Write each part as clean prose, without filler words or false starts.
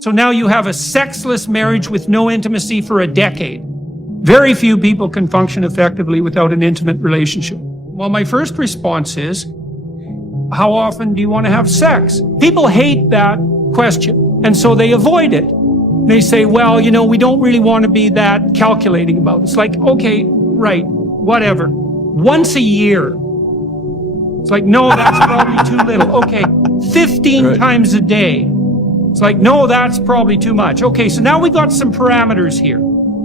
So now you have a sexless marriage with no intimacy for a decade. Very few people can function effectively without an intimate relationship. Well, my first response is, how often do you want to have sex? People hate that question, and so they avoid it. They say, well, you know, we don't really want to be that calculating about it. It's like, okay, right, whatever. Once a year. It's like, no, that's probably too little. Okay, 15 times a day. It's like, no, that's probably too much. Okay, so now we got some parameters here.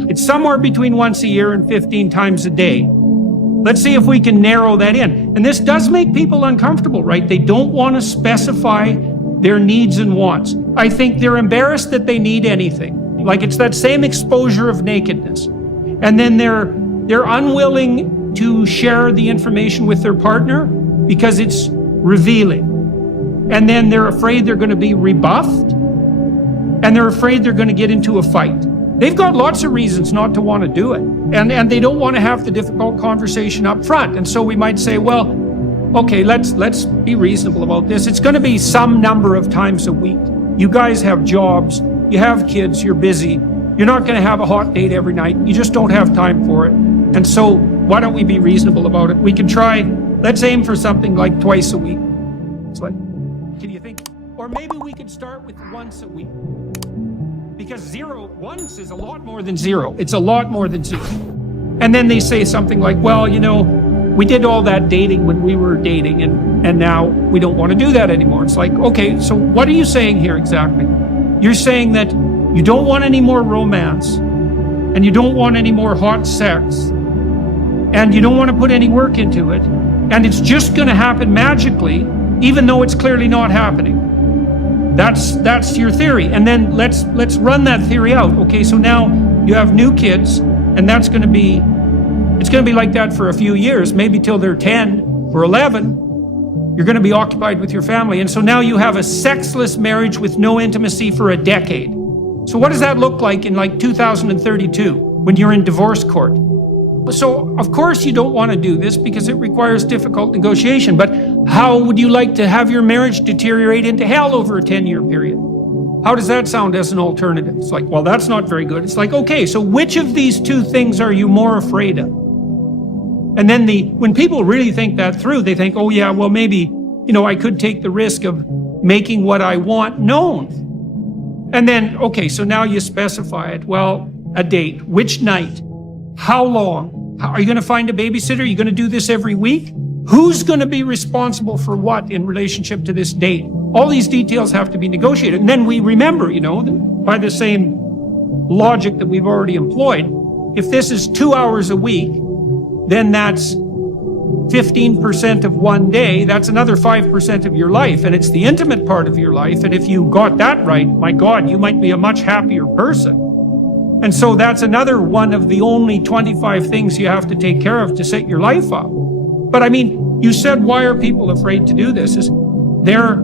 It's somewhere between once a year and 15 times a day. Let's see if we can narrow that in. And this does make people uncomfortable, right? They don't want to specify their needs and wants. I think they're embarrassed that they need anything. Like it's that same exposure of nakedness. And then they're unwilling to share the information with their partner because it's revealing. And then they're afraid they're going to be rebuffed. And they're afraid they're going to get into a fight. They've got lots of reasons not to want to do it. And they don't want to have the difficult conversation up front. And so we might say, well, okay, let's be reasonable about this. It's going to be some number of times a week. You guys have jobs, you have kids, you're busy. You're not going to have a hot date every night. You just don't have time for it. And so why don't we be reasonable about it? We can try, let's aim for something like twice a week. It's like, can you think? Or maybe we could start with once a week. Because once is a lot more than zero. It's a lot more than zero. And then they say something like, well, you know, we did all that dating when we were dating and now we don't want to do that anymore. It's like, okay, so what are you saying here exactly? You're saying that you don't want any more romance and you don't want any more hot sex and you don't want to put any work into it and it's just going to happen magically even though it's clearly not happening. That's your theory. And then let's run that theory out. Okay, so now you have new kids and it's going to be like that for a few years, maybe till they're 10 or 11. You're going to be occupied with your family. And so now you have a sexless marriage with no intimacy for a decade. So what does that look like in like 2032 when you're in divorce court? So of course you don't want to do this because it requires difficult negotiation. But how would you like to have your marriage deteriorate into hell over a 10-year period? How does that sound as an alternative? It's like, well, that's not very good. It's like, okay, so which of these two things are you more afraid of? And then when people really think that through, they think, oh yeah, well maybe, you know, I could take the risk of making what I want known. And then, okay, so now you specify it. Well, a date, which night, how long? Are you going to find a babysitter? Are you going to do this every week? Who's going to be responsible for what in relationship to this date? All these details have to be negotiated. And then we remember, you know, by the same logic that we've already employed, if this is 2 hours a week, then that's 15% of one day. That's another 5% of your life. And it's the intimate part of your life. And if you got that right, my God, you might be a much happier person. And so that's another one of the only 25 things you have to take care of to set your life up. But I mean, you said, why are people afraid to do this? They're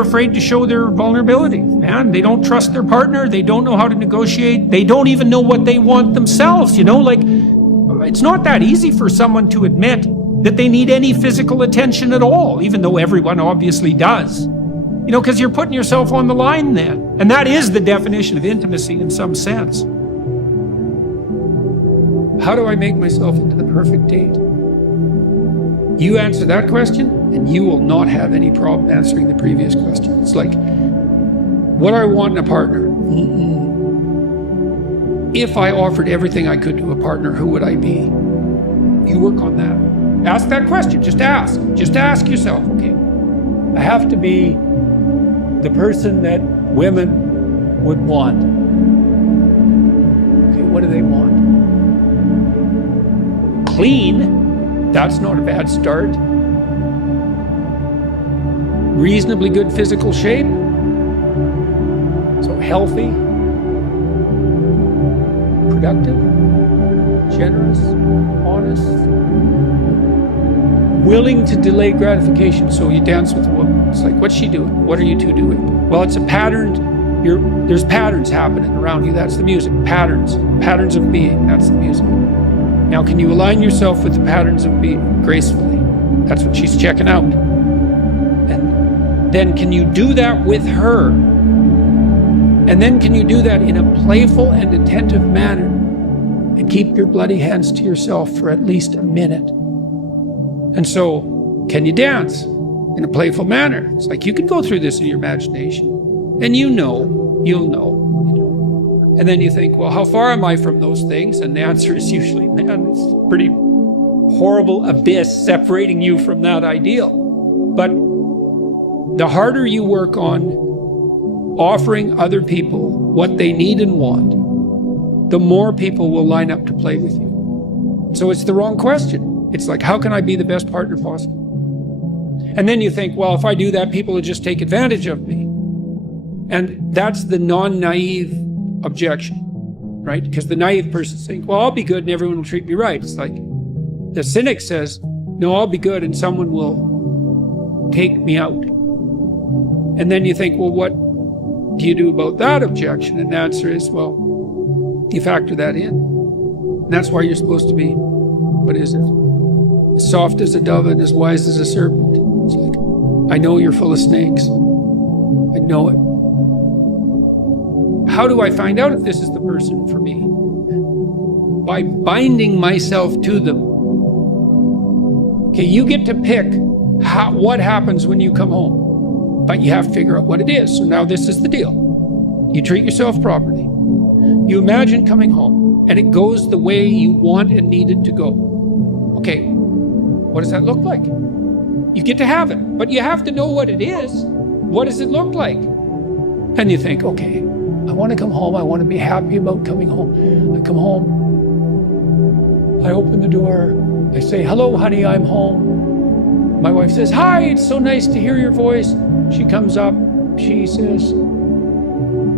afraid to show their vulnerability, man. They don't trust their partner. They don't know how to negotiate. They don't even know what they want themselves, you know? Like, it's not that easy for someone to admit that they need any physical attention at all, even though everyone obviously does. You know, because you're putting yourself on the line then. And that is the definition of intimacy in some sense. How do I make myself into the perfect date? You answer that question, and you will not have any problem answering the previous question. It's like, what do I want in a partner? If I offered everything I could to a partner, who would I be? You work on that. Ask that question. Just ask. Just ask yourself, okay, I have to be the person that women would want. Okay, what do they want? Clean, that's not a bad start. Reasonably good physical shape. So healthy, productive, generous, honest, willing to delay gratification. So you dance with a woman. It's like, what's she doing? What are you two doing? Well, it's a pattern. There's patterns happening around you. That's the music. Patterns of being. That's the music. Now, can you align yourself with the patterns of being gracefully? That's what she's checking out. And then can you do that with her? And then can you do that in a playful and attentive manner and keep your bloody hands to yourself for at least a minute? And so, can you dance in a playful manner? It's like you can go through this in your imagination, and you'll know. And then you think, well, how far am I from those things? And the answer is usually, man, it's a pretty horrible abyss separating you from that ideal. But the harder you work on offering other people what they need and want, the more people will line up to play with you. So it's the wrong question. It's like, how can I be the best partner possible? And then you think, well, if I do that, people will just take advantage of me. And that's the non-naive objection, right? Because the naive person thinks, well, I'll be good and everyone will treat me right. It's like the cynic says, no, I'll be good and someone will take me out. And then you think, well, what do you do about that objection? And the answer is, well, you factor that in. And that's why you're supposed to be, what is it? As soft as a dove and as wise as a serpent. It's like, I know you're full of snakes. I know it. How do I find out if this is the person for me? By binding myself to them. Okay, you get to pick what happens when you come home, but you have to figure out what it is. So now this is the deal. You treat yourself properly. You imagine coming home, and it goes the way you want and need it to go. Okay, what does that look like? You get to have it, but you have to know what it is. What does it look like? And you think, okay, I want to come home. I want to be happy about coming home. I come home. I open the door. I say, hello, honey, I'm home. My wife says, hi, it's so nice to hear your voice. She comes up. She says,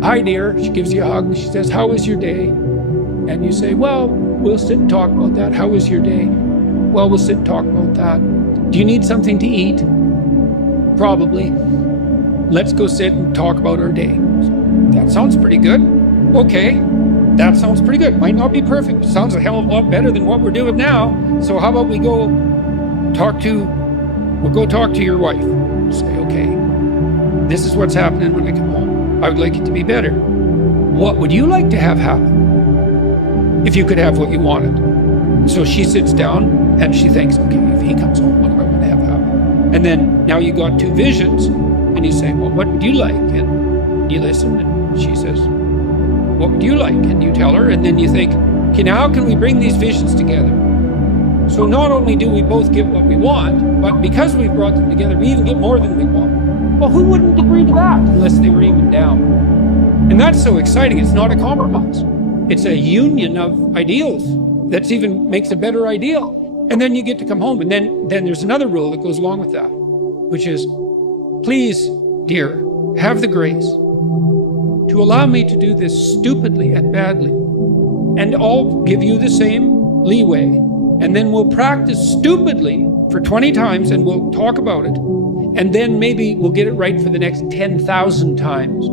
hi, dear. She gives you a hug. She says, how was your day? And you say, well, we'll sit and talk about that. How was your day? Well, we'll sit and talk about that. Do you need something to eat? Probably. Let's go sit and talk about our day. That sounds pretty good. Okay, that sounds pretty good. Might not be perfect. Sounds a hell of a lot better than what we're doing now. So how about we'll go talk to your wife. Say, okay, this is what's happening when I come home. I would like it to be better. What would you like to have happen if you could have what you wanted? So she sits down and she thinks, okay, if he comes home, what do I want to have happen? And then now you got two visions and you say, well, what would you like? And you listen, and she says, what would you like? And you tell her, and then you think, okay, now how can we bring these visions together? So not only do we both get what we want, but because we've brought them together, we even get more than we want. Well, who wouldn't agree to that unless they were even down? And that's so exciting. It's not a compromise. It's a union of ideals that even makes a better ideal. And then you get to come home, and then there's another rule that goes along with that, which is, please, dear, have the grace to allow me to do this stupidly and badly, and I'll give you the same leeway, and then we'll practice stupidly for 20 times and we'll talk about it, and then maybe we'll get it right for the next 10,000 times.